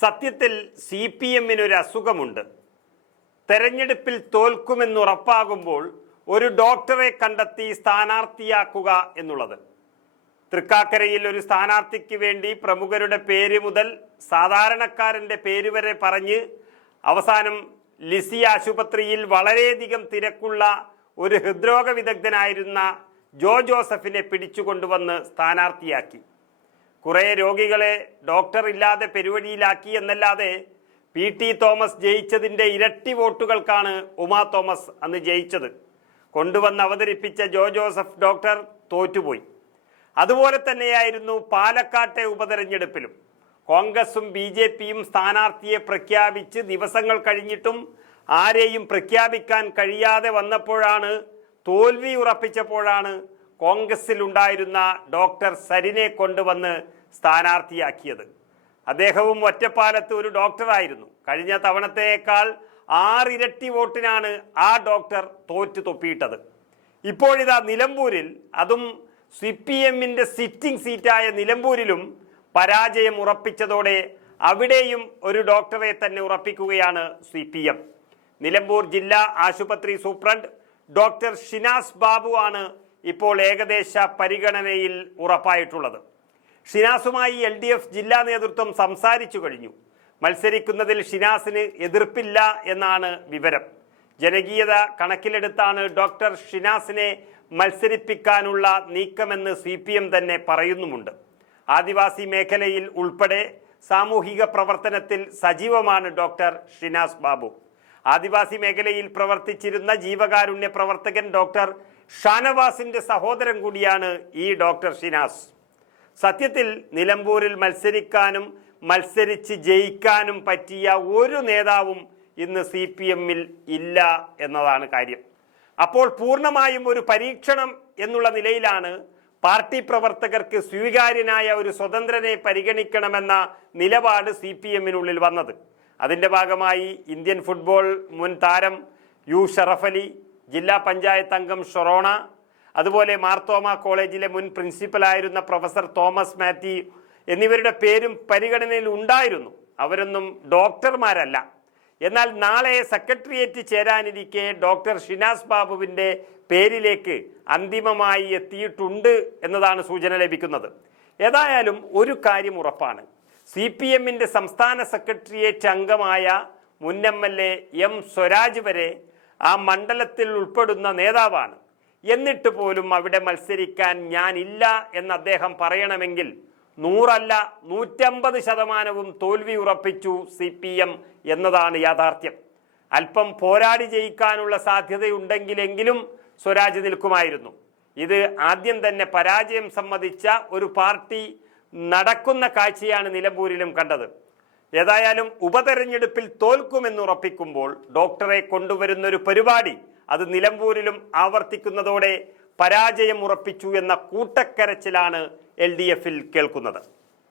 സത്യത്തിൽ CPM-നൊരു അസുഖമുണ്ട്. തെരഞ്ഞെടുപ്പിൽ തോൽക്കുമെന്നുറപ്പാകുമ്പോൾ ഒരു ഡോക്ടറെ കണ്ടെത്തി സ്ഥാനാർത്ഥിയാക്കുക എന്നുള്ളത്. തൃക്കാക്കരയിൽ ഒരു സ്ഥാനാർത്ഥിക്ക് വേണ്ടി പ്രമുഖരുടെ പേര് മുതൽ സാധാരണക്കാരൻ്റെ പേര് വരെ പറഞ്ഞ് അവസാനം ലിസി ആശുപത്രിയിൽ വളരെയധികം തിരക്കുള്ള ഒരു ഹൃദ്രോഗ വിദഗ്ധനായിരുന്ന ജോ ജോസഫിനെ പിടിച്ചുകൊണ്ടുവന്ന് സ്ഥാനാർത്ഥിയാക്കി. കുറേ രോഗികളെ ഡോക്ടർ ഇല്ലാതെ പെരുവഴിയിലാക്കി എന്നല്ലാതെ PT തോമസ് ജയിച്ചതിൻ്റെ ഇരട്ടി വോട്ടുകൾക്കാണ് ഉമാ തോമസ് അന്ന് ജയിച്ചത്. കൊണ്ടുവന്ന് അവതരിപ്പിച്ച ജോ ജോസഫ് ഡോക്ടർ തോറ്റുപോയി. അതുപോലെ തന്നെയായിരുന്നു പാലക്കാട്ടെ ഉപതെരഞ്ഞെടുപ്പിലും. കോൺഗ്രസും BJPയും സ്ഥാനാർത്ഥിയെ പ്രഖ്യാപിച്ച് ദിവസങ്ങൾ കഴിഞ്ഞിട്ടും ആരെയും പ്രഖ്യാപിക്കാൻ കഴിയാതെ വന്നപ്പോഴാണ്, തോൽവി ഉറപ്പിച്ചപ്പോഴാണ് കോൺഗ്രസിലുണ്ടായിരുന്ന ഡോക്ടർ സരിനെ കൊണ്ടുവന്ന് സ്ഥാനാർത്ഥിയാക്കിയത്. അദ്ദേഹവും ഒറ്റപ്പാലത്ത് ഒരു ഡോക്ടറായിരുന്നു. കഴിഞ്ഞ തവണത്തേക്കാൾ 6 ഇരട്ടി വോട്ടിനാണ് ആ ഡോക്ടർ തോറ്റു തൊപ്പിയിട്ടത്. ഇപ്പോഴിതാ നിലമ്പൂരിൽ, അതും CPM-ന്റെ സിറ്റിംഗ് സീറ്റായ നിലമ്പൂരിലും പരാജയം ഉറപ്പിച്ചതോടെ അവിടെയും ഒരു ഡോക്ടറെ തന്നെ ഉറപ്പിക്കുകയാണ് CPM. നിലമ്പൂർ ജില്ലാ ആശുപത്രി സൂപ്രണ്ട് ഡോക്ടർ ഷിനാസ് ബാബു ആണ് ഇപ്പോൾ ഏകദേശ പരിഗണനയിൽ ഉറപ്പായിട്ടുള്ളത്. ഷിനാസുമായി LDF ജില്ലാ നേതൃത്വം സംസാരിച്ചു കഴിഞ്ഞു. മത്സരിക്കുന്നതിൽ ഷിനാസിന് എതിർപ്പില്ല എന്നാണ് വിവരം. ജനകീയത കണക്കിലെടുത്താണ് ഡോക്ടർ ഷിനാസിനെ മത്സരിപ്പിക്കാനുള്ള നീക്കമെന്ന് CPM തന്നെ പറയുന്നുമുണ്ട്. ആദിവാസി മേഖലയിൽ ഉൾപ്പെടെ സാമൂഹിക പ്രവർത്തനത്തിൽ സജീവമാണ് ഡോക്ടർ ഷിനാസ് ബാബു. ആദിവാസി മേഖലയിൽ പ്രവർത്തിച്ചിരുന്ന ജീവകാരുണ്യ പ്രവർത്തകൻ ഡോക്ടർ ഷാനവാസിന്റെ സഹോദരൻ കൂടിയാണ് ഈ ഡോക്ടർ ഷിനാസ്. സത്യത്തിൽ നിലമ്പൂരിൽ മത്സരിക്കാനും മത്സരിച്ച് ജയിക്കാനും പറ്റിയ ഒരു നേതാവും ഇന്ന് CPM-ൽ ഇല്ല എന്നതാണ് കാര്യം. അപ്പോൾ പൂർണ്ണമായും ഒരു പരീക്ഷണം എന്നുള്ള നിലയിലാണ് പാർട്ടി പ്രവർത്തകർക്ക് സ്വീകാര്യനായ ഒരു സ്വതന്ത്രനെ പരിഗണിക്കണമെന്ന നിലപാട് CPM-നുള്ളിൽ വന്നത്. അതിൻ്റെ ഭാഗമായി ഇന്ത്യൻ ഫുട്ബോൾ മുൻ താരം U ഷറഫ് അലി, ജില്ലാ പഞ്ചായത്ത് അംഗം ഷൊറോണ, അതുപോലെ മാർത്തോമ കോളേജിലെ മുൻ പ്രിൻസിപ്പലായിരുന്ന പ്രൊഫസർ തോമസ് മാത്യു എന്നിവരുടെ പേരും പരിഗണനയിൽ ഉണ്ടായിരുന്നു. അവരൊന്നും ഡോക്ടർമാരല്ല. എന്നാൽ നാളെ സെക്രട്ടേറിയറ്റ് ചേരാനിരിക്കെ ഡോക്ടർ ഷിനാസ് ബാബുവിൻ്റെ പേരിലേക്ക് അന്തിമമായി എത്തിയിട്ടുണ്ട് എന്നതാണ് സൂചന ലഭിക്കുന്നത്. ഏതായാലും ഒരു കാര്യം ഉറപ്പാണ്, CPM-ന്റെ സംസ്ഥാന സെക്രട്ടേറിയറ്റ് അംഗമായ മുൻ MLA M സ്വരാജ് വരെ ആ മണ്ഡലത്തിൽ ഉൾപ്പെടുന്ന നേതാവാണ്. എന്നിട്ട് പോലും അവിടെ മത്സരിക്കാൻ ഞാനില്ല എന്ന് അദ്ദേഹം പറയണമെങ്കിൽ 100 അല്ല 150% തോൽവി ഉറപ്പിച്ചു CPM എന്നതാണ് യാഥാർത്ഥ്യം. അല്പം പോരാടി ജയിക്കാനുള്ള സാധ്യതയുണ്ടെങ്കിലെങ്കിലും സ്വരാജ് നിൽക്കുമായിരുന്നു. ഇത് ആദ്യം തന്നെ പരാജയം സമ്മതിച്ച ഒരു പാർട്ടി നടക്കുന്ന കാഴ്ചയാണ് നിലമ്പൂരിലും കണ്ടത്. ഏതായാലും ഉപതെരഞ്ഞെടുപ്പിൽ തോൽക്കുമെന്നുറപ്പിക്കുമ്പോൾ ഡോക്ടറെ കൊണ്ടുവരുന്നൊരു പരിപാടി അത് നിലമ്പൂരിലും ആവർത്തിക്കുന്നതോടെ പരാജയം ഉറപ്പിച്ചു എന്ന കൂട്ടക്കരച്ചിലാണ് LDF-ൽ കേൾക്കുന്നത്.